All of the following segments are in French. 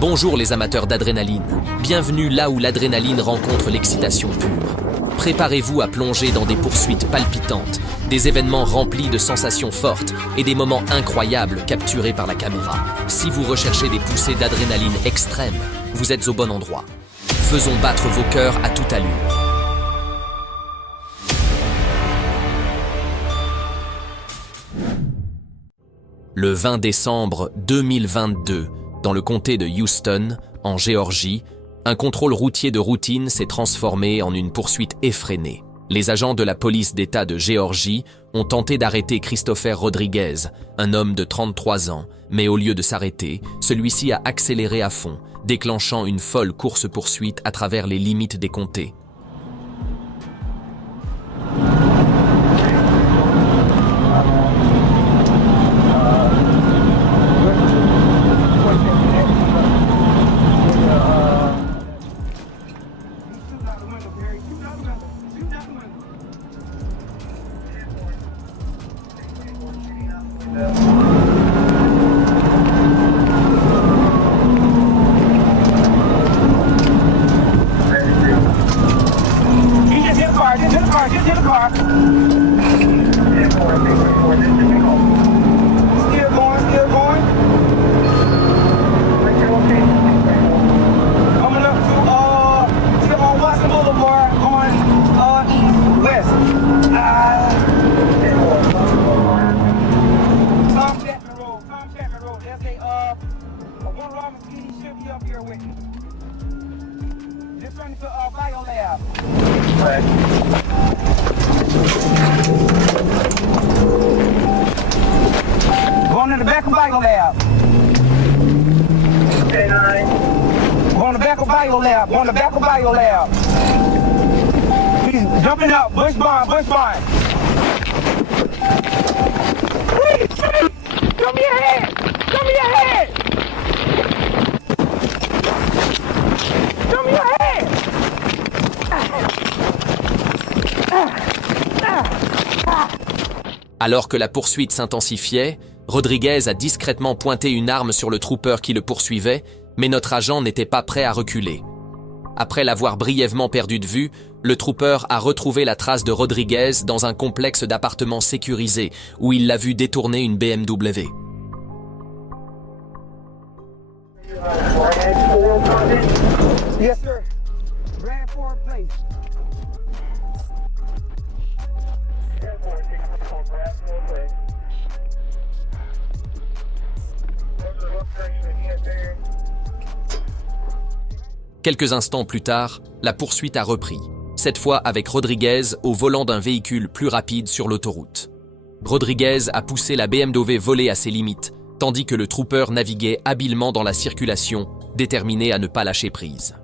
Bonjour les amateurs d'adrénaline, bienvenue là où l'adrénaline rencontre l'excitation pure. Préparez-vous à plonger dans des poursuites palpitantes, des événements remplis de sensations fortes et des moments incroyables capturés par la caméra. Si vous recherchez des poussées d'adrénaline extrêmes, vous êtes au bon endroit. Faisons battre vos cœurs à toute allure. Le 20 décembre 2022, dans le comté de Houston, en Géorgie, un contrôle routier de routine s'est transformé en une poursuite effrénée. Les agents de la police d'État de Géorgie ont tenté d'arrêter Christopher Rodriguez, un homme de 33 ans, mais au lieu de s'arrêter, celui-ci a accéléré à fond, déclenchant une folle course-poursuite à travers les limites des comtés. Going in the back of Bio Lab. Going to the back of Bio Lab. Going to the back of Bio Lab. He's jumping out. Bush bond. Bush bond. Please, please. Show me your head. Show me your head. Show me your head. Alors que la poursuite s'intensifiait, Rodriguez a discrètement pointé une arme sur le trooper qui le poursuivait, mais notre agent n'était pas prêt à reculer. Après l'avoir brièvement perdu de vue, le trooper a retrouvé la trace de Rodriguez dans un complexe d'appartements sécurisés où il l'a vu détourner une BMW. Yes, sir. Grand Ford Place. Quelques instants plus tard, la poursuite a repris, cette fois avec Rodriguez au volant d'un véhicule plus rapide sur l'autoroute. Rodriguez a poussé la BMW volée à ses limites, tandis que le trooper naviguait habilement dans la circulation, déterminé à ne pas lâcher prise.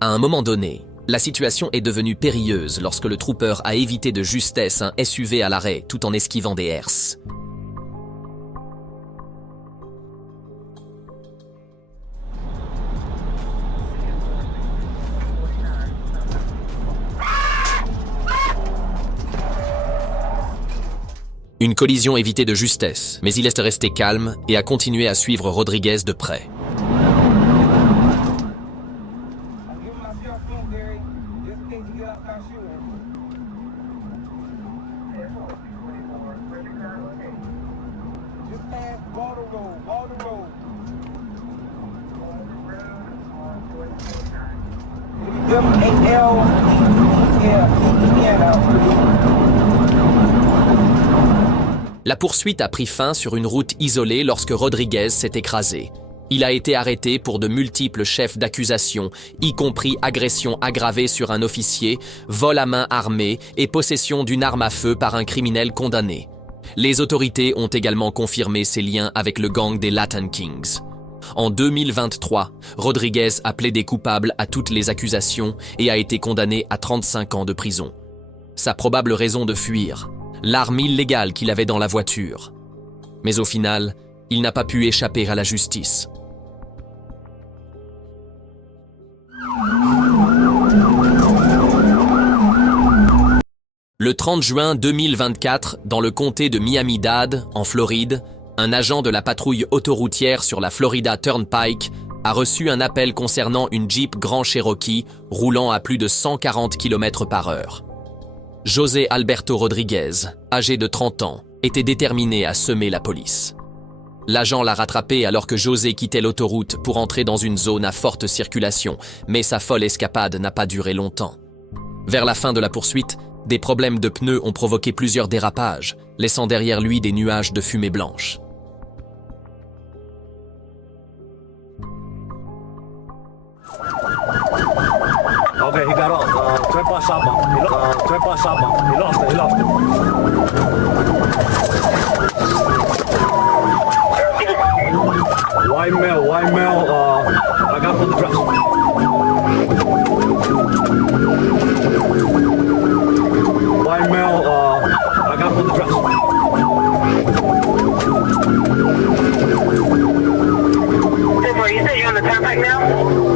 À un moment donné, La situation est devenue périlleuse lorsque le trooper a évité de justesse un SUV à l'arrêt tout en esquivant des herses. Une collision évitée de justesse, mais il est resté calme et a continué à suivre Rodriguez de près. La poursuite a pris fin sur une route isolée lorsque Rodriguez s'est écrasé. Il a été arrêté pour de multiples chefs d'accusation, y compris agression aggravée sur un officier, vol à main armée et possession d'une arme à feu par un criminel condamné. Les autorités ont également confirmé ses liens avec le gang des Latin Kings. En 2023, Rodriguez a plaidé coupable à toutes les accusations et a été condamné à 35 ans de prison. Sa probable raison de fuir, l'arme illégale qu'il avait dans la voiture. Mais au final, il n'a pas pu échapper à la justice. Le 30 juin 2024, dans le comté de Miami-Dade, en Floride, un agent de la patrouille autoroutière sur la Florida Turnpike a reçu un appel concernant une Jeep Grand Cherokee roulant à plus de 140 km/h. José Alberto Rodriguez, âgé de 30 ans, était déterminé à semer la police. L'agent l'a rattrapé alors que José quittait l'autoroute pour entrer dans une zone à forte circulation, mais sa folle escapade n'a pas duré longtemps. Vers la fin de la poursuite, des problèmes de pneus ont provoqué plusieurs dérapages, laissant derrière lui des nuages de fumée blanche. Okay, he got off. 25 southbound. He lost. 25 southbound. He lost it. He lost it. White male. I got for the dress. White male. I got for the dress. You said you're on the turnpike now?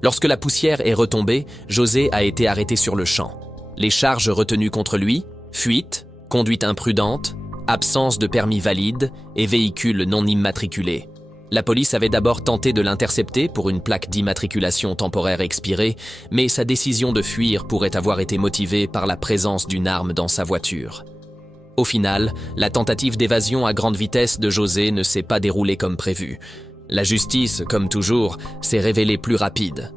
Lorsque la poussière est retombée, José a été arrêté sur le champ. Les charges retenues contre lui, fuite, conduite imprudente, absence de permis valide et véhicule non immatriculé. La police avait d'abord tenté de l'intercepter pour une plaque d'immatriculation temporaire expirée, mais sa décision de fuir pourrait avoir été motivée par la présence d'une arme dans sa voiture. Au final, la tentative d'évasion à grande vitesse de José ne s'est pas déroulée comme prévu. La justice, comme toujours, s'est révélée plus rapide.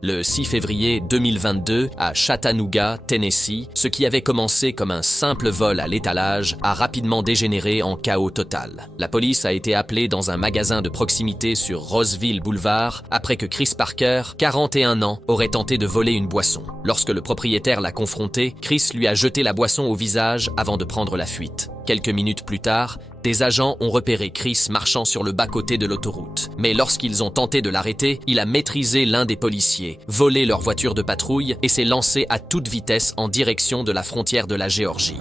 Le 6 février 2022, à Chattanooga, Tennessee, ce qui avait commencé comme un simple vol à l'étalage a rapidement dégénéré en chaos total. La police a été appelée dans un magasin de proximité sur Roseville Boulevard après que Chris Parker, 41 ans, aurait tenté de voler une boisson. Lorsque le propriétaire l'a confronté, Chris lui a jeté la boisson au visage avant de prendre la fuite. Quelques minutes plus tard, des agents ont repéré Chris marchant sur le bas-côté de l'autoroute. Mais lorsqu'ils ont tenté de l'arrêter, il a maîtrisé l'un des policiers, volé leur voiture de patrouille et s'est lancé à toute vitesse en direction de la frontière de la Géorgie.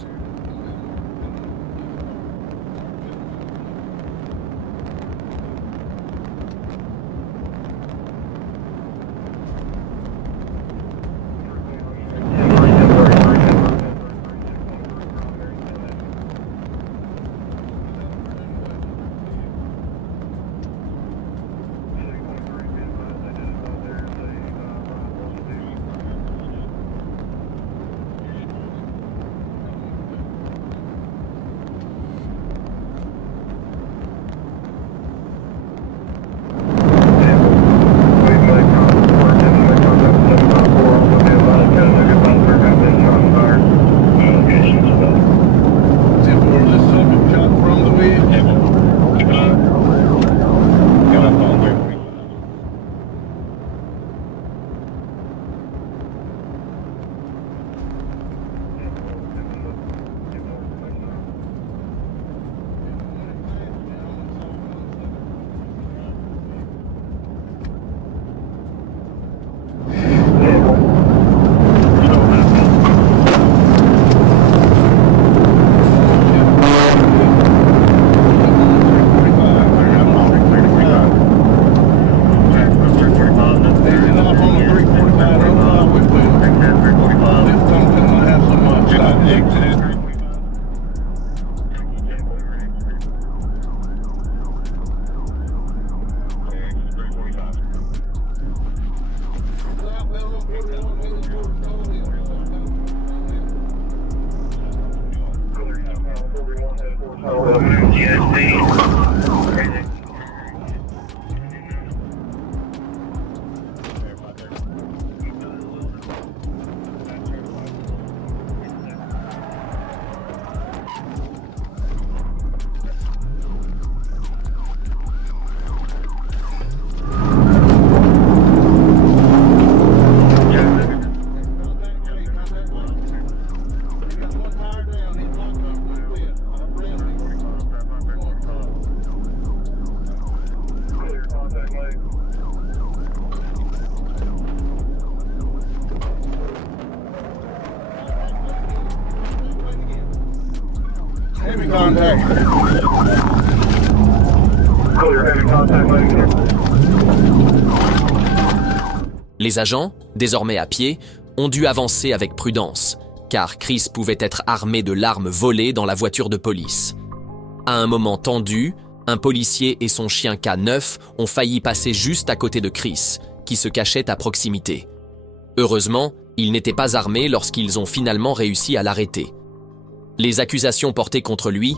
contact. Clear heavy contact, Lincoln. Les agents, désormais à pied, ont dû avancer avec prudence, car Chris pouvait être armé de l'arme volée dans la voiture de police. À un moment tendu, un policier et son chien K9 ont failli passer juste à côté de Chris, qui se cachait à proximité. Heureusement, il n'était pas armé lorsqu'ils ont finalement réussi à l'arrêter. Les accusations portées contre lui,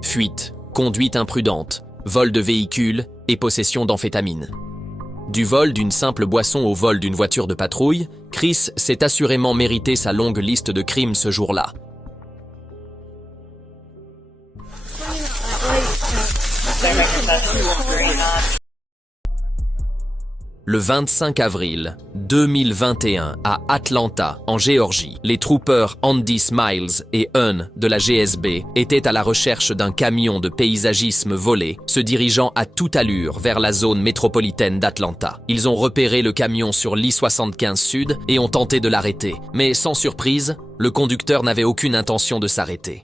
fuite, conduite imprudente, vol de véhicule et possession d'amphétamine. Du vol d'une simple boisson au vol d'une voiture de patrouille, Chris s'est assurément mérité sa longue liste de crimes ce jour-là. Le 25 avril 2021, à Atlanta, en Géorgie, les troopers Andy Smiles et Hun de la GSB étaient à la recherche d'un camion de paysagisme volé, se dirigeant à toute allure vers la zone métropolitaine d'Atlanta. Ils ont repéré le camion sur l'I-75 Sud et ont tenté de l'arrêter. Mais sans surprise, le conducteur n'avait aucune intention de s'arrêter.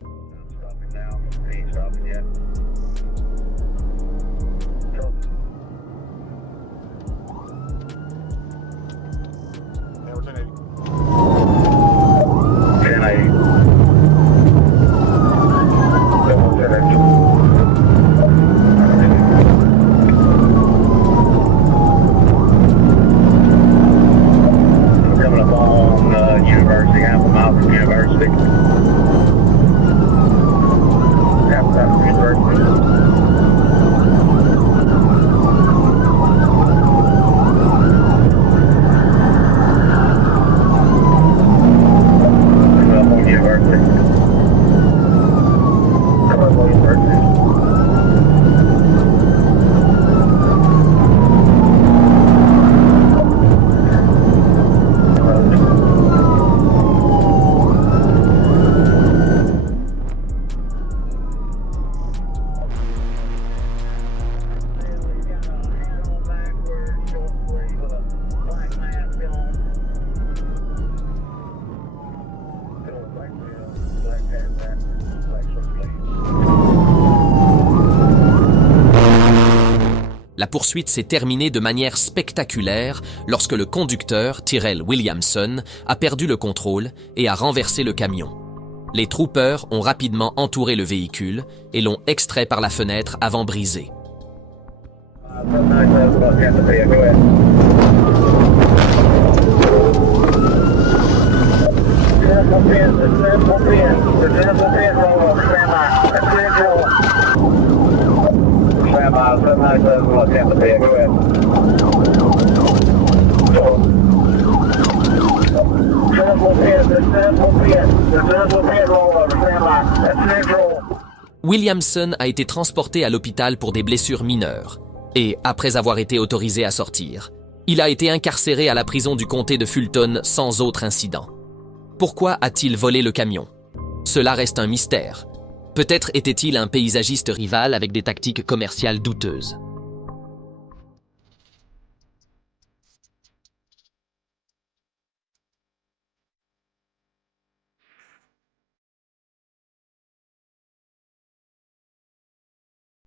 La poursuite s'est terminée de manière spectaculaire lorsque le conducteur, Tyrell Williamson, a perdu le contrôle et a renversé le camion. Les troopers ont rapidement entouré le véhicule et l'ont extrait par la fenêtre avant brisé. Williamson a été transporté à l'hôpital pour des blessures mineures et, après avoir été autorisé à sortir, il a été incarcéré à la prison du comté de Fulton sans autre incident. Pourquoi a-t-il volé le camion? Cela reste un mystère. Peut-être était-il un paysagiste rival avec des tactiques commerciales douteuses.